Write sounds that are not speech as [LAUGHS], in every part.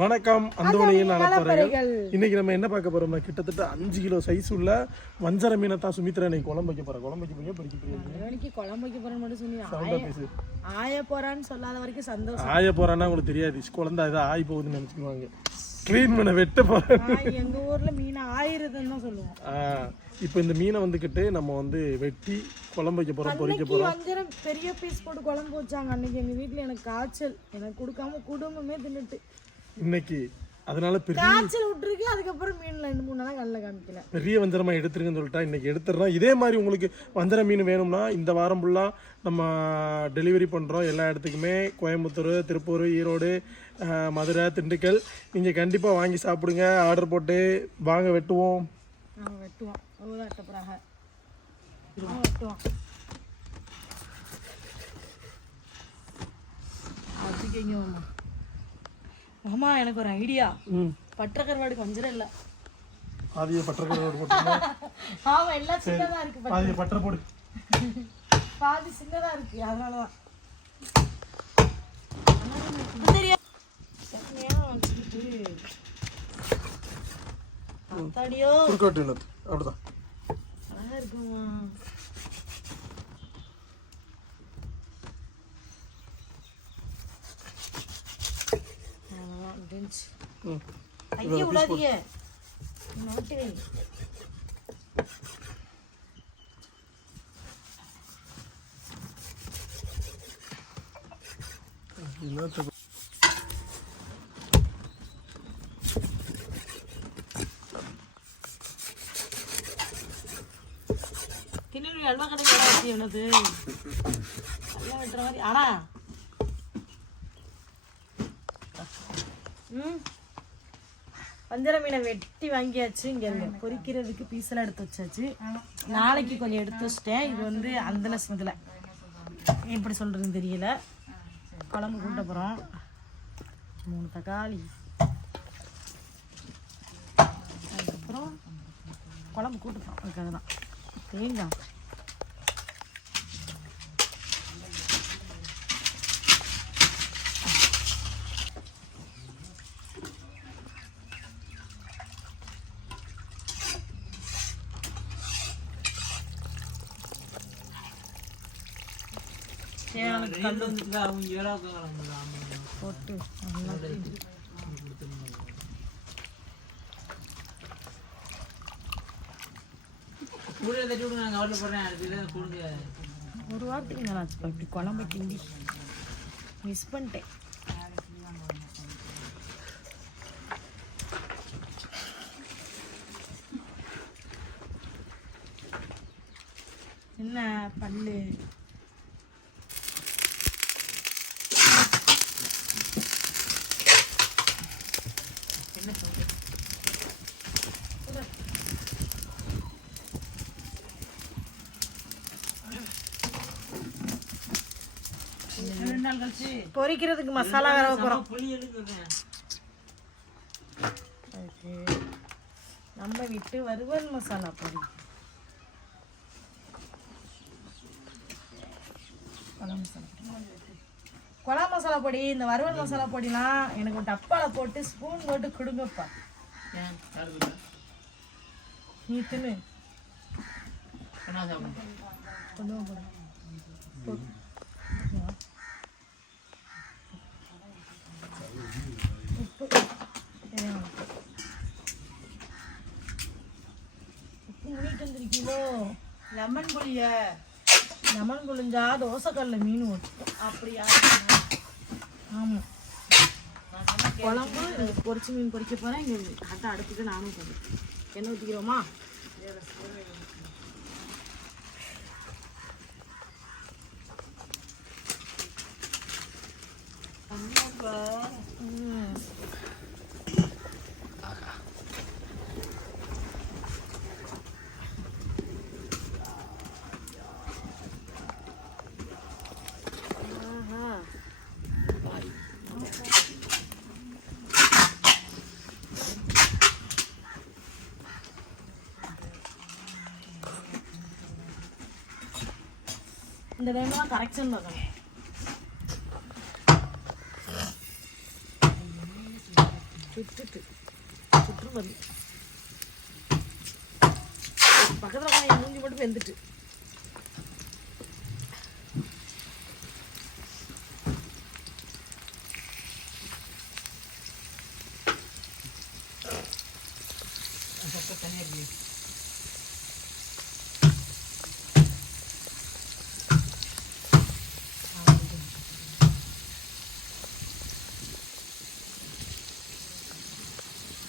வணக்கம் அந்தோனியின் நலப்பறைகள். இன்னைக்கு நம்ம என்ன பார்க்க போறோம்னா கிட்டத்தட்ட அஞ்சு கிலோ சைஸ் உள்ள வஞ்சர மீனை தான் சுமித்ரா இன்னைக்கு குழம்பு வைக்க போறேன் குழம்பு வைக்க போறீங்க பொரிக்க போறீங்க குழம்பு வைக்க போறேன்னு மட்டும் பேசு. ஆய போறான்னு சொல்லாத வரைக்கும் சந்தோஷம். ஆய போறான்னா உங்களுக்கு தெரியாது. குழந்தை ஏதோ ஆய் போகுதுன்னு நினைச்சுக்குவாங்க. க்ளீன் பண்ண வெட்ட போறேன் எங்க ஊர்ல மீன் ஆயிருதுன்னு தான் சொல்லுவோம். இப்போ இந்த மீனை வந்துக்கிட்டு நம்ம வந்து வெட்டி குழம்பு வைக்க போறோம் பொரிக்க போறோம். வஞ்சரம் பெரிய பீஸ் போட்டு குழம்பு வச்சாங்க. அன்னைக்கு எங்க வீட்ல எனக்கு காய்ச்சல். எனக்கு கொடுக்காம குடும்பமே தின்னுட்டு. இன்னைக்கு. அதனால பெரிய காய்ச்சல் விட்டுருக்கு அதுக்கப்புறம் மீன்ல ரெண்டு மூணு நாள் கல்ல காமிக்கல. பெரிய வஞ்சரமா எடுத்துருங்கன்னு சொல்லிட்டா இன்னைக்கு எடுத்துடுறோம் இதே மாதிரி உங்களுக்கு வஞ்சர மீன் வேணும்னா இந்த வாரம் ஃபுல்லாக நம்ம டெலிவரி பண்ணுறோம் எல்லா இடத்துக்குமே. கோயம்புத்தூர் திருப்பூர் ஈரோடு மதுரை திண்டுக்கல். நீங்கள் கண்டிப்பாக வாங்கி சாப்பிடுங்க. ஆர்டர் போட்டு வாங்க வெட்டுவோம். வெட்டுவோம். வெட்டுவோம். அதுக்கீங்க மாமா எனக்கு ஒரு ஐடியா ம். பற்ற கருவாடுக்கு வஞ்சிரம் இல்லை. பாதியை பட்டரை போட்டுருமா [LAUGHS] ஆமா எல்லாம் சின்னதா இருக்கு. பாதியை பட்டரை போடு. பாதி சின்னதா இருக்கு வெட்டு இன்னொரு அப்படிதான். இருக்குமா ம். ஐயே விடாதீங்க. திருநெல்வேலி அல்வா கடை வேலை வச்சு என்னது நல்லா வெட்டுற மாதிரி. ஆனா ம். வஞ்சர மீனை வெட்டி வாங்கியாச்சு. இங்க பொறிக்கிறதுக்கு பொரிக்கிறதுக்கு பீஸ் எல்லாம் எடுத்து வச்சாச்சு. நாளைக்கு கொஞ்சம் எடுத்து வச்சிட்டேன். இது வந்து அந்த இதில் எப்படி சொல்றதுன்னு தெரியல. குழம்பு கூட்ட போகிறோம் மூணு தக்காளி. அதுக்கப்புறம் குழம்பு கூட்டுப்போம். அதுக்காக தான் தேங்காய். தேவையான கல் போட்டு நல்லா கிண்டி. ஒரு வாரத்துக்கு நல்லா ஆச்சுப்பா இப்படி குழம்பு கிண்டி. மிஸ் பண்ணிட்டேன். என்ன பல்லு? பொரிக்கிறதுக்கு மசாலா வேற போகிறோம் நம்ம விட்டு வறுவல் மசாலா பொடி. குழம்பு மசாலா பொடி. இந்த வறுவல் மசாலா பொடிலாம் எனக்கு ஒரு டப்பால போட்டு ஸ்பூன் போட்டு கொடுங்கப்பா. நீ தின்னு. கொண்டு வந்திருக்கீங்களோ லெமன் புளிய. லெமன் புழிஞ்சா தோசைக்கல்ல மீன் ஒட்டும் அப்படியா? ஆமாம் குழம்பு பொரிச்சு மீன் பொரிக்க போகிறேன் இங்கே அதான் அடுப்புக்கு நானும் போடுறேன் எண்ணெய் ஊற்றிக்கிறோமா ம். இந்த டைம்லாம் கரெக்ஷன் பார்க்கணும் சுட்டுட்டு சுற்று மருந்து பக்கத்தில் உட்காந்து மூஞ்சி மட்டும் வெந்துட்டு.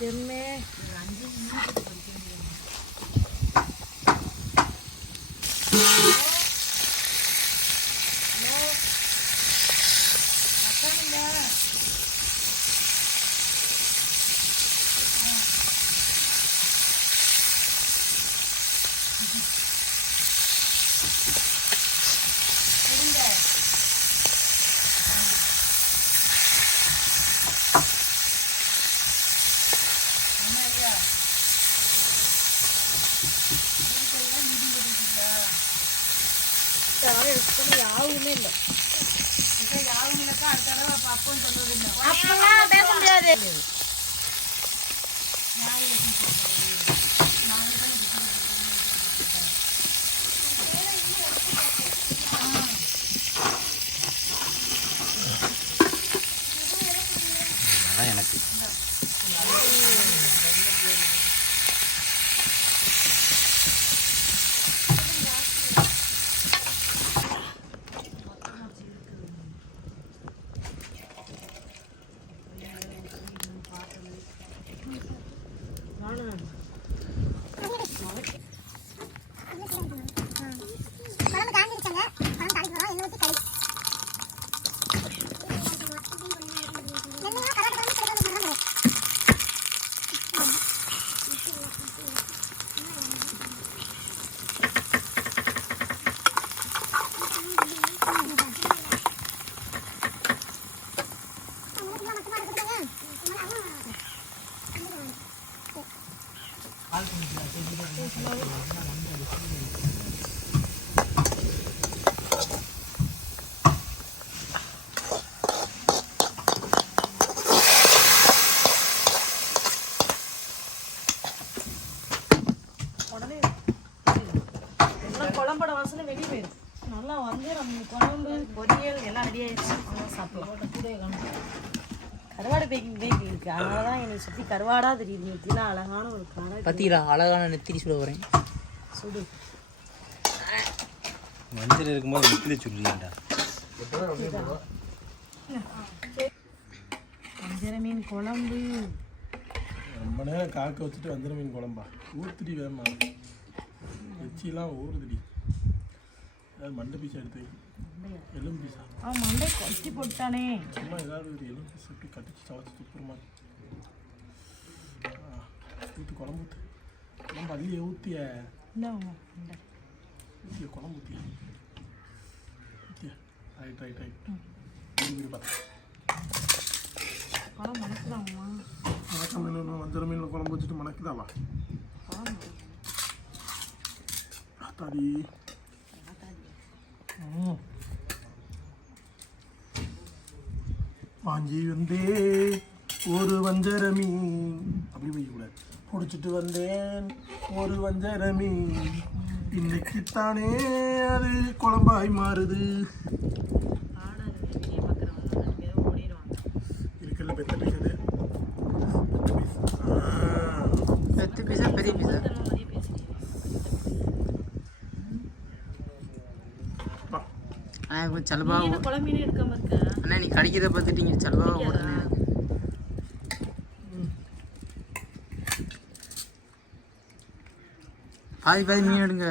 எம்மே அதனால சுத்தமா யாவுமே இல்லை அப்பெல்லாம் பேச முடியாது அதான் எனக்கு குழம்பு காஞ்சிருச்சாங்க குழம்பு தாளிக்கு போகிறோம் எண்ணெய் ஊற்றி கறி எண்ணெயும் கருவாட்டு குழம்பு கறி குழம்பு உடனே குழம்போட வாசனை வெளியே போயிடும் நல்லா வந்து நம்ம குழம்பு பொரியல் எல்லாம் ரெடி ஆயிடுச்சு. நல்லா சாப்பிடலாம். கூட கருவாடு பேக்கிங் பேக்கி இருக்கு. அதனால தான் என்னை சுற்றி கருவாடா தெரியுது. நெத்தியில் அழகான ஒரு கரை பத்திரா அழகான நெத்திரி சுட போகிறேன் சுடு. மஞ்சள் இருக்கும்போது நெத்திரி சொல்லிடா வஞ்சர மீன் குழம்பு. ரொம்ப நேரம் காக்க வச்சுட்டு வந்திர மீன் குழம்பா. ஊத்துடி வேமா. எச்சிலாம் ஊறுதுடி. மண்டை பீஸா எடுத்து. எலும்பு அவன் மண்டை கொத்தி போட்டானே. சும்மா ஏதாவது ஒரு எலும்பு இப்படி கட்டிச்சு சவச்சு துப்புறமா ஊற்று குழம்பு ஊற்று குழம்பு அள்ளிய ஊற்றிய ஊற்றிய குழம்பு ஊற்றிய ஊற்றிய ரைட் ரைட் ரைட் வீடு வீடு பார்த்தா குழம்பு மணக்குதாம்மா. மீன் வஞ்சர மீனில் குழம்பு வச்சுட்டு மணக்குதாவா? ம். வாங்கி வந்தே ஒரு வஞ்சர மீன். அப்படி வைக்கக்கூடாது பிடிச்சிட்டு வந்தேன் ஒரு வஞ்சர மீன். இன்னைக்குத்தானே அது குழம்பாய் மாறுது. இருக்குல்ல பெத்த பீஸ் பெத்த பீஸ். பத்து பீஸா பெரிய பீஸா எடுக்காம இருக்க? அண்ணா நீ கடிக்கிறத பார்த்துட்டு இங்கே சலபா ஓடுதுண்ணே பாதி பாதி மீன் எடுங்க.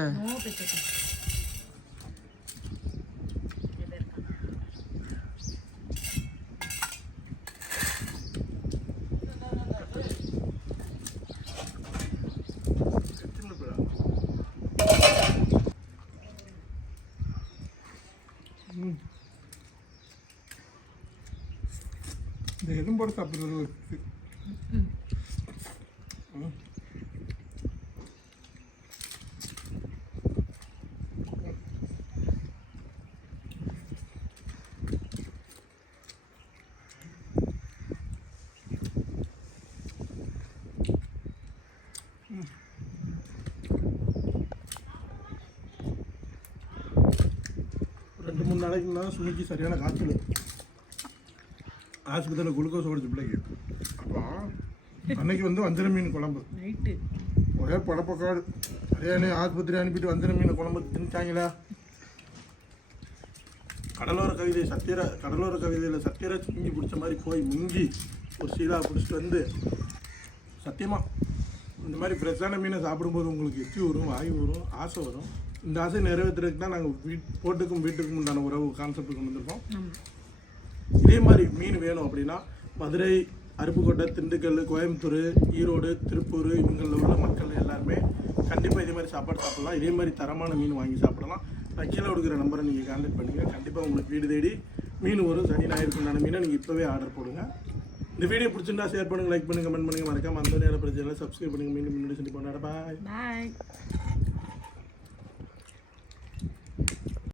போட்டு சாப்பிட்றது ரெண்டு மூணு நாளைக்குலாம் சுமிக்கு சரியான காய்ச்சல். ஆஸ்பத்திரியில் குளுக்கோஸ் ஓடிச்சு பிள்ளைக்கு. அப்போ அன்னைக்கு வந்து வஞ்சர மீன் குழம்பு. நைட்டு. ஒரே படப்பக்காடு. அதே ஆஸ்பத்திரி அனுப்பிட்டு வஞ்சர மீன் குழம்பு திணிச்சாங்களா கடலோர கவிதை சத்தியர கடலோர கவிதையில் சத்தியராஜ் மிங்கி பிடிச்ச மாதிரி போய் மிங்கி ஒரு சீலா பிடிச்சிட்டு வந்து சத்தியமாக இந்த மாதிரி ஃப்ரெஷ்ஷான மீனை சாப்பிடும்போது உங்களுக்கு எச்சி வரும் வாயு வரும் ஆசை வரும். இந்த ஆசை நிறைவேற்றுறதுக்கு தான் நாங்கள் வீட் போட்டுக்கும் வீட்டுக்கும் உண்டான உறவு கான்செப்ட் கொண்டு வந்திருக்கோம். இதே மாதிரி மீன் வேணும் அப்படின்னா மதுரை அருப்புக்கோட்டை திண்டுக்கல் கோயம்புத்தூர் ஈரோடு திருப்பூர் இவங்களில் உள்ள மக்கள் எல்லாருமே கண்டிப்பாக இதே மாதிரி சாப்பாடு சாப்பிடலாம். இதே மாதிரி தரமான மீன் வாங்கி சாப்பிடலாம். நான் கீழே கொடுக்குற நம்பரை நீங்கள் கான்டாக்ட் பண்ணுங்கள் கண்டிப்பாக உங்களுக்கு வீடு தேடி மீன் வரும் சனி ஞாயிற்றுக்குண்டான மீனை நீங்கள் இப்போவே ஆர்டர் போடுங்க. இந்த வீடியோ பிடிச்சிருந்தா ஷேர் பண்ணுங்கள் லைக் பண்ணுங்கள் கமெண்ட் பண்ணுங்கள் மறக்காமல் அந்த நேரம் பிரச்சனை சப்ஸ்கிரைப் பண்ணுங்கள் மீண்டும் முன்னாடி சந்திப்போம். போனாட பாய்.